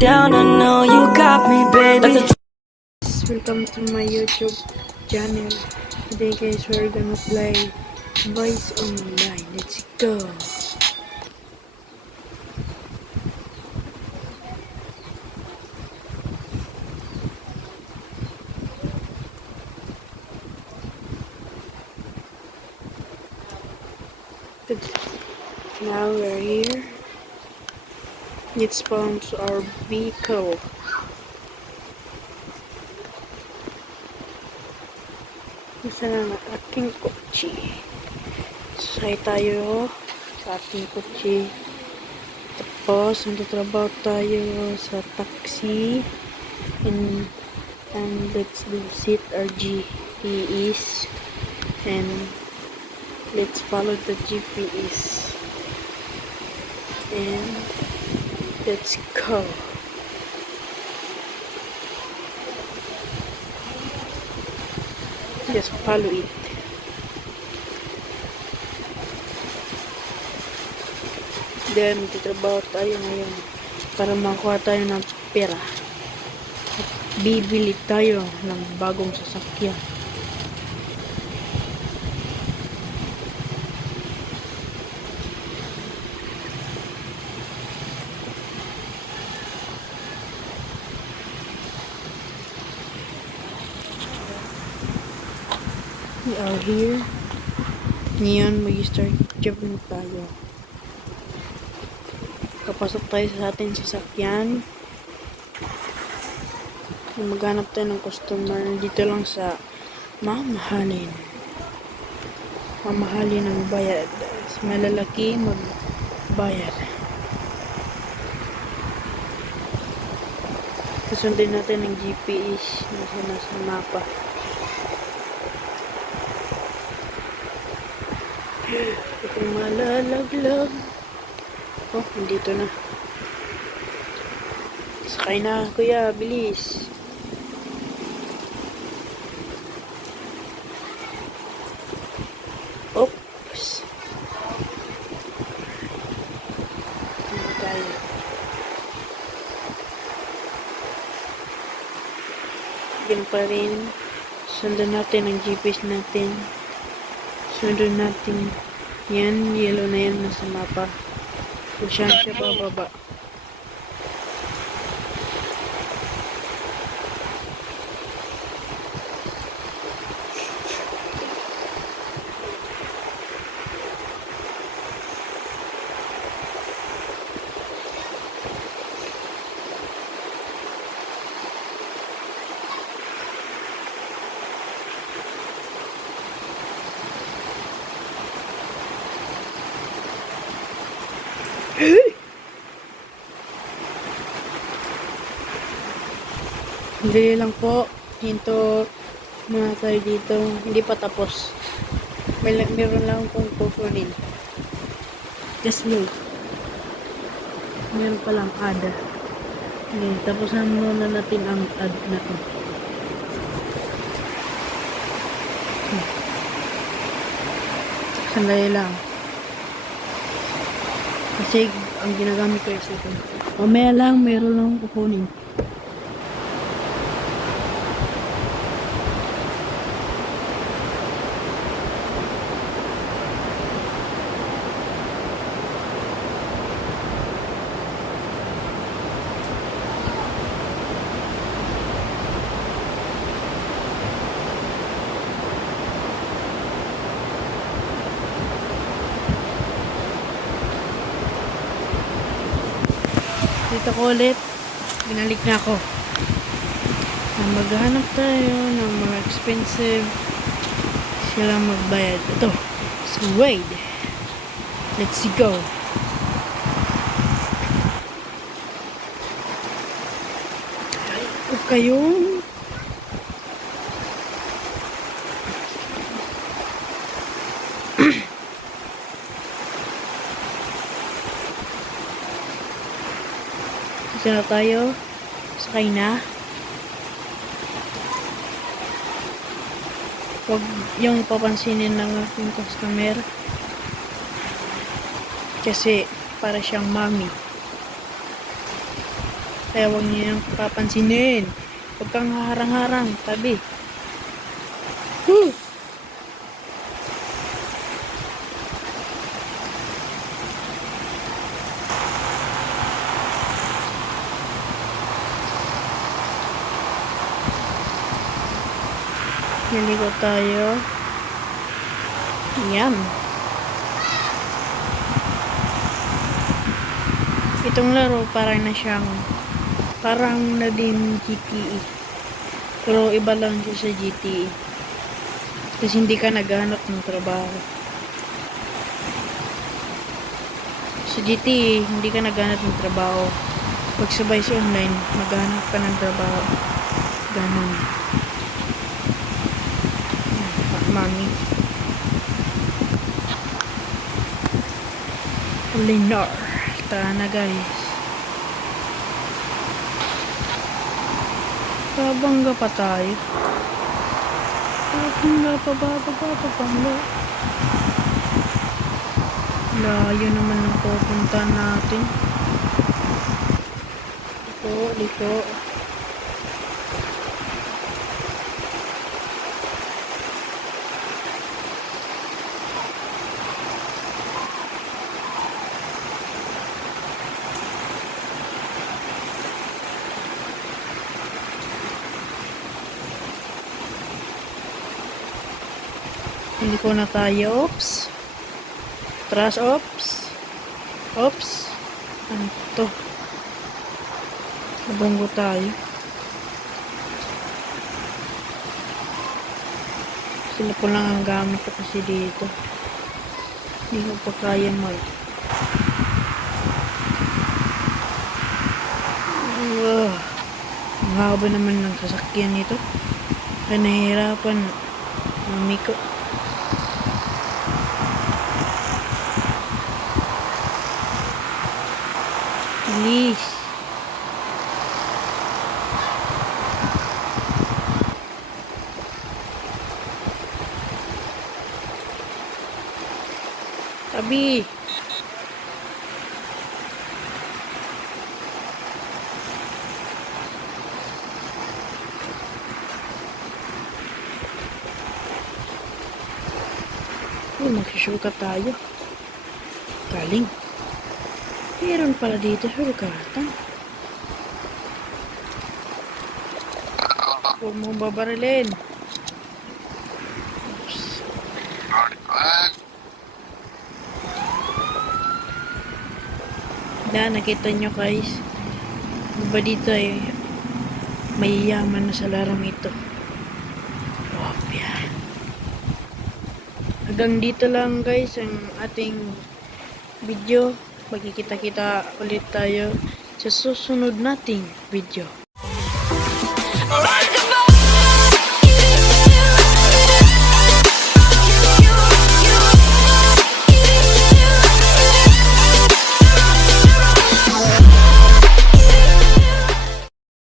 down, I know you got me, baby. Welcome to my YouTube channel. Today guys, we're gonna play Voice Online. Let's go! Now we're here. Let's spawn our vehicle. Isa na ang aking kotse. Sakay tayo sa ating kotse. Tapos, nagtatrabaho tayo sa taxi. And let's do sit our GPS. And let's follow the GPS. And let's go. Just follow it. Then, magtatrabaho tayo ngayon para makakuha tayo ng pera. At bibili tayo ng bagong sasakyan. We are here. Ngayon, mag-start job na tayo. Kapasok tayo sa ating sasakyan. Maghanap tayo ng customer. Dito lang sa mamahalin. Mamahalin ang bayad. Sa malalaki, magbayad. Susundin natin ang GPS na nasa mapa. Ito malalaglag. Oh, dito na. Sakay na, kuya. Bilis. Oops. Ano tayo? Ganun pa rin. Sundan natin ang GPS natin. Sundan natin. Yan, yellow na yan nasa mapa. Pusyan siya bababa. Dali lang po. Hinto muna tayo dito. Hindi pa tapos. Meron lang akong kukunin. Just wait. Meron pa lang add. Okay, tapusan muna natin ang add na to. Sandali lang. Kasi ang ginagamit ko is ito. Mamaya lang, meron lang akong kukunin. Dito ko ulit, binalik na ako. Maghanap tayo ng mga expensive. Sila magbayad. Ito, so wait. Let's go. Huwag kayong Dito na tayo. Sakay na. Huwag yung papansinin ng aking customer. Kasi para siyang mommy. Kaya huwag niyo yung papansinin. Huwag kang harang-harang. Tabi. Whew! Naligo tayo. Yan. Itong laro parang na siyang parang na din GTE. Pero iba lang siya sa GTE. Kasi hindi ka naghahanap ng trabaho. Sa GTE, hindi ka naghahanap ng trabaho. Pag sabay sa online, maghahanap ka ng trabaho. Ganun. Mami. Linar. Tara na guys. Babangga pa tayo. Babangga. Layo naman ang pupunta natin. Liko. Liko na tayo. Oops. Tras, oops. Ano to? Nabunggo tayo. Sila po lang ang gamit ko kasi dito. Hindi ko pa kaya ang haba naman ng sasakyan nito. Kaya nahihirapan. Mamiko. Please. Tabi. Magsusuka tayo. Galing. Meron pala dito sukatan. Huwag mong babarilin. Oops. Nakita nyo guys. Diba dito ay mayayaman na sa larong ito. Opya. Hanggang dito lang guys ang ating video. Magkikita-kita ulit tayo sa susunod nating video.